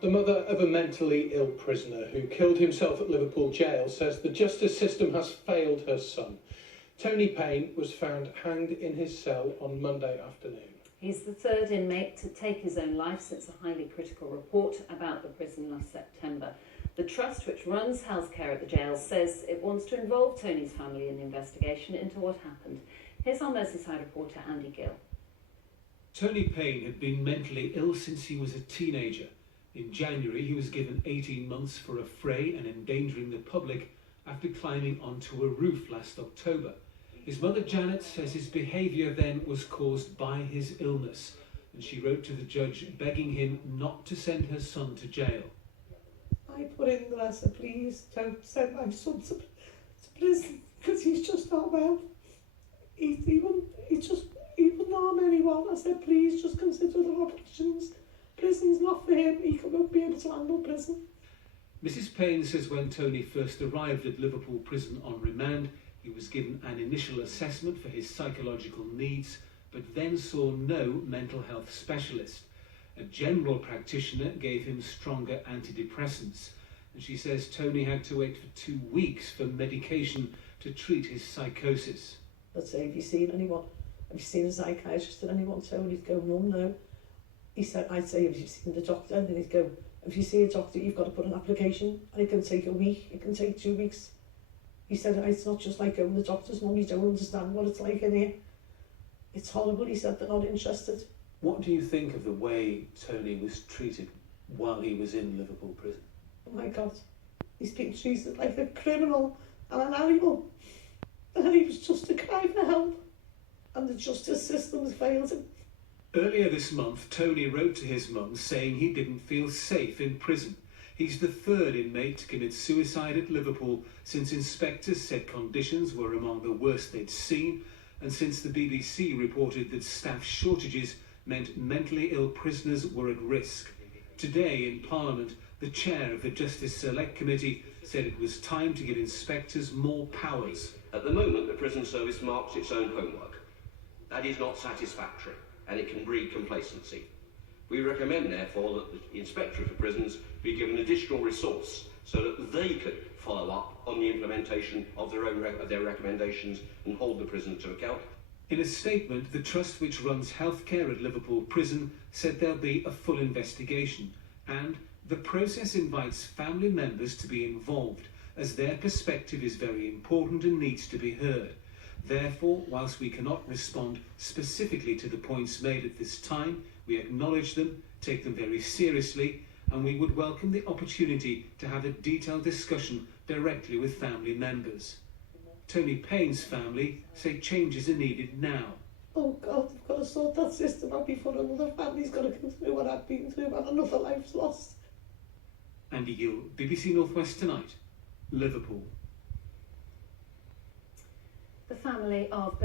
The mother of a mentally ill prisoner who killed himself at Liverpool jail says the justice system has failed her son. Tony Paine was found hanged in his cell on Monday afternoon. He's the third inmate to take his own life since a highly critical report about the prison last September. The trust, which runs healthcare at the jail, says it wants to involve Tony's family in the investigation into what happened. Here's our Merseyside reporter Andy Gill. Tony Paine had been mentally ill since he was a teenager. In January, he was given 18 months for affray and endangering the public after climbing onto a roof last October. His mother Janet says his behaviour then was caused by his illness, and she wrote to the judge begging him not to send her son to jail. I put in the letter, please don't send my son to prison because he's just not well. He wouldn't harm anyone. I said, please just consider the options. Prison's not for him. He won't be able to handle prison. Mrs Paine says when Tony first arrived at Liverpool prison on remand, he was given an initial assessment for his psychological needs, but then saw no mental health specialist. A general practitioner gave him stronger antidepressants, and she says Tony had to wait for 2 weeks for medication to treat his psychosis. I'd say, have you seen anyone? Have you seen a psychiatrist or anyone? Tony'd go, mum, no. I'd say, have you seen the doctor? And then he'd go, if you see a doctor, you've got to put an application, and it can take a week, it can take 2 weeks. He said, it's not just like going to the doctor's, mum, you don't understand what it's like in here. It's horrible. He said they're not interested. What do you think of the way Tony was treated while he was in Liverpool prison? Oh my God, he's being treated like a criminal and an animal. And he was just a cry for help, and the justice system has failed him. Earlier this month, Tony wrote to his mum saying he didn't feel safe in prison. He's the third inmate to commit suicide at Liverpool since inspectors said conditions were among the worst they'd seen, and since the BBC reported that staff shortages meant mentally ill prisoners were at risk. Today in Parliament, the chair of the Justice Select Committee said it was time to give inspectors more powers. At the moment, the prison service marks its own homework. That is not satisfactory, and it can breed complacency. We recommend, therefore, that the Inspectorate for Prisons be given additional resource so that they can follow up on the implementation of their recommendations and hold the prisoners to account. In a statement, the trust which runs healthcare at Liverpool Prison said there'll be a full investigation, and the process invites family members to be involved, as their perspective is very important and needs to be heard. Therefore, whilst we cannot respond specifically to the points made at this time, we acknowledge them, take them very seriously, and we would welcome the opportunity to have a detailed discussion directly with family members. Tony Paine's family say changes are needed now. Oh God, they've got to sort that system out before another family's got to go through what I've been through and another life's lost. Andy Gill, BBC North West Tonight, Liverpool. The family of